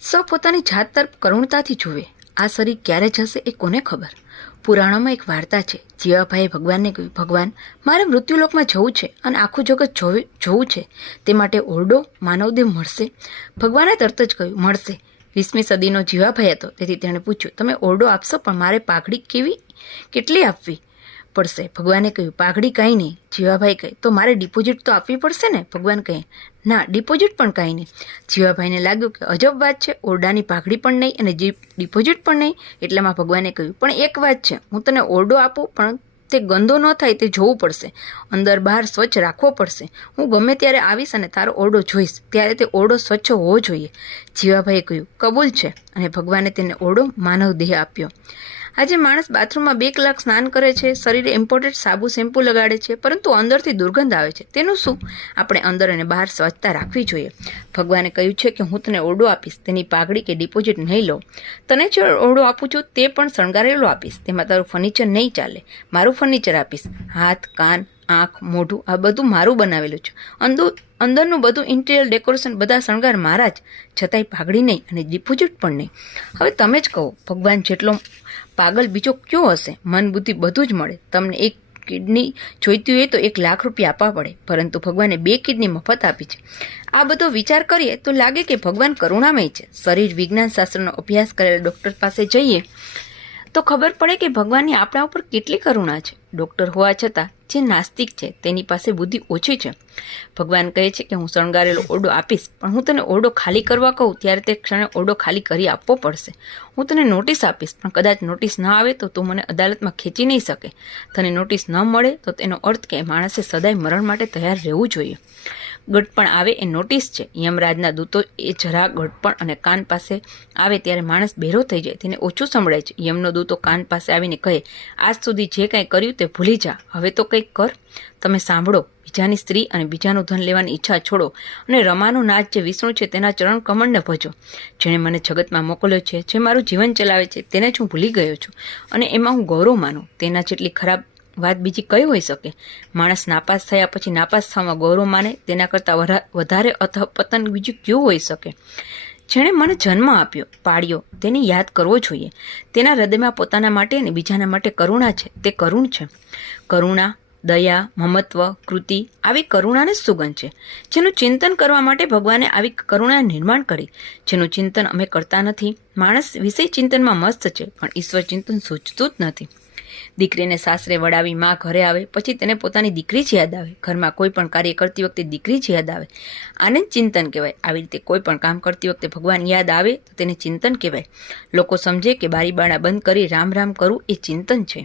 સૌ પોતાની જાત તરફ કરુણતાથી જુએ. આ શરીર ક્યારે જશે એ કોને ખબર. પુરાણોમાં એક વાર્તા છે. જીવાભાઈએ ભગવાનને કહ્યું, ભગવાન, મારે મૃત્યુલોકમાં જવું છે અને આખું જગત જોવું છે. તે માટે ઓરડો માનવદેહ મળશે? ભગવાને તરત જ કહ્યું, મળશે. 20મી સદીનો જીવાભાઈ હતો, તેથી તેણે પૂછ્યું, તમે ઓરડો આપશો, પણ મારે પાઘડી કેટલી આપવી પડશે? ભગવાને કહ્યું, પાઘડી કાંઈ નહીં. જીવાભાઈ કહે, તો મારે ડિપોઝિટ તો આપવી પડશે ને? ભગવાન કહે, ના, ડિપોઝિટ પણ કાંઈ નહીં. જીવાભાઈને લાગ્યું કે અજબ વાત છે, ઓરડાની પાઘડી પણ નહીં અને ડિપોઝિટ પણ નહીં. એટલામાં ભગવાને કહ્યું, પણ એક વાત છે, હું તને ઓરડો આપું, પણ તે ગંદો ન થાય તે જોવું પડશે. અંદર બહાર સ્વચ્છ રાખવો પડશે. હું ગમે ત્યારે આવીશ અને તારો ઓરડો જોઈશ, ત્યારે તે ઓરડો સ્વચ્છ હોવો જોઈએ. જીવાભાઈએ કહ્યું, કબૂલ છે. અને ભગવાને તેને ઓરડો માનવ દેહ આપ્યો. આજે માણસ બાથરૂમમાં 2 કલાક સ્નાન કરે છે, શરીરે ઇમ્પોર્ટેડ સાબુ શેમ્પુ લગાડે છે, પરંતુ અંદરથી દુર્ગંધ આવે છે. તેનું શું? આપણે અંદર અને બહાર સ્વચ્છતા રાખવી જોઈએ. ભગવાને કહ્યું છે કે હું તને ઓરડો આપીશ, તેની પાઘડી કે ડિપોઝિટ નહીં લઉં. તને જે ઓરડો આપું છું તે પણ શણગારેલો આપીશ. તેમાં તારું ફર્નિચર નહીં ચાલે, મારું ફર્નિચર આપીશ. હાથ, કાન, આંખ, મોઢું, આ બધું મારું બનાવેલું છે. અંદરનું બધું ઇન્ટિરિયર ડેકોરેશન, બધા શણગાર મારા જ, છતાંય પાઘડી નહીં અને ડિપોઝિટ પણ નહીં. હવે તમે જ કહો, ભગવાન જેટલો પાગલ બીજો કયો હશે? મન બુદ્ધિ બધું જ મળે. તમને એક કિડની જોઈતી હોય તો 1 લાખ રૂપિયા આપવા પડે, પરંતુ ભગવાને 2 કિડની મફત આપી છે. આ બધો વિચાર કરીએ તો લાગે કે ભગવાન કરુણામય છે. શરીર વિજ્ઞાન શાસ્ત્રનો અભ્યાસ કરેલા ડૉક્ટર પાસે જઈએ તો ખબર પડે કે ભગવાનની આપણા ઉપર કેટલી કરુણા છે. ડૉક્ટર હોવા છતાં જે નાસ્તિક છે તેની પાસે બુદ્ધિ ઓછી છે. ભગવાન કહે છે કે હું શણગારેલો ઓરડો આપીશ, પણ હું તને ઓરડો ખાલી કરવા કહું ત્યારે તે ક્ષણે ઓરડો ખાલી કરી આપવો પડશે. હું તને નોટિસ આપીશ, પણ કદાચ નોટિસ ન આવે તો તું મને અદાલતમાં ખેંચી નહીં શકે. તને નોટિસ ન મળે તો તેનો અર્થ કે માણસે સદાય મરણ માટે તૈયાર રહેવું જોઈએ. ગડપણ આવે એ નોટિસ છે. યમરાજના દૂતો એ જરા ગડપણ અને કાન પાસે આવે ત્યારે માણસ બહેરો થઈ જાય, તેને ઓછું સંભળાય છે. યમનો દૂતો કાન પાસે આવીને કહે, આજ સુધી જે કાંઈ કર્યું તે ભૂલી જા, હવે તો કંઈક કર. તમે સાંભળો, બીજાની સ્ત્રી અને બીજાનું ધન લેવાની ઈચ્છા છોડો અને રમાનો નાથ જે વિષ્ણુ છે તેના ચરણ કમળને ભજો. જેણે મને જગતમાં મોકલ્યો છે, જે મારું જીવન ચલાવે છે, તેને જ હું ભૂલી ગયો છું અને એમાં હું ગૌરવ માનું. તેના જેટલી ખરાબ વાત બીજી કઈ હોઈ શકે? માણસ નાપાસ થયા પછી નાપાસ થવામાં ગૌરવ માને, તેના કરતાં વધારે અધપતન બીજું ક્યું હોઈ શકે? જેણે મને જન્મ આપ્યો, પાળ્યો, તેને યાદ કરવો જોઈએ. તેના હૃદયમાં પોતાના માટે અને બીજાના માટે કરુણા છે. તે કરુણ છે. કરુણા, દયા, મમત્વ, કૃતિ, આવી કરુણાને જ સુગંધ છે. જેનું ચિંતન કરવા માટે ભગવાને આવી કરુણા નિર્માણ કરી, જેનું ચિંતન અમે કરતા નથી. માણસ વિષય ચિંતનમાં મસ્ત છે, પણ ઈશ્વર ચિંતન સૂચતું જ નથી. દીકરીને સાસરે વડાવી માં ઘરે આવે પછી તેને પોતાની દીકરી જ યાદ આવે. ઘરમાં કોઈ પણ કાર્ય કરતી વખતે દીકરી જ યાદ આવે. આને જ ચિંતન કહેવાય. આવી રીતે કોઈ પણ કામ કરતી વખતે ભગવાન યાદ આવે તો તેને ચિંતન કહેવાય. લોકો સમજે કે બારી બારણા બંધ કરી રામ રામ કરવું એ ચિંતન છે.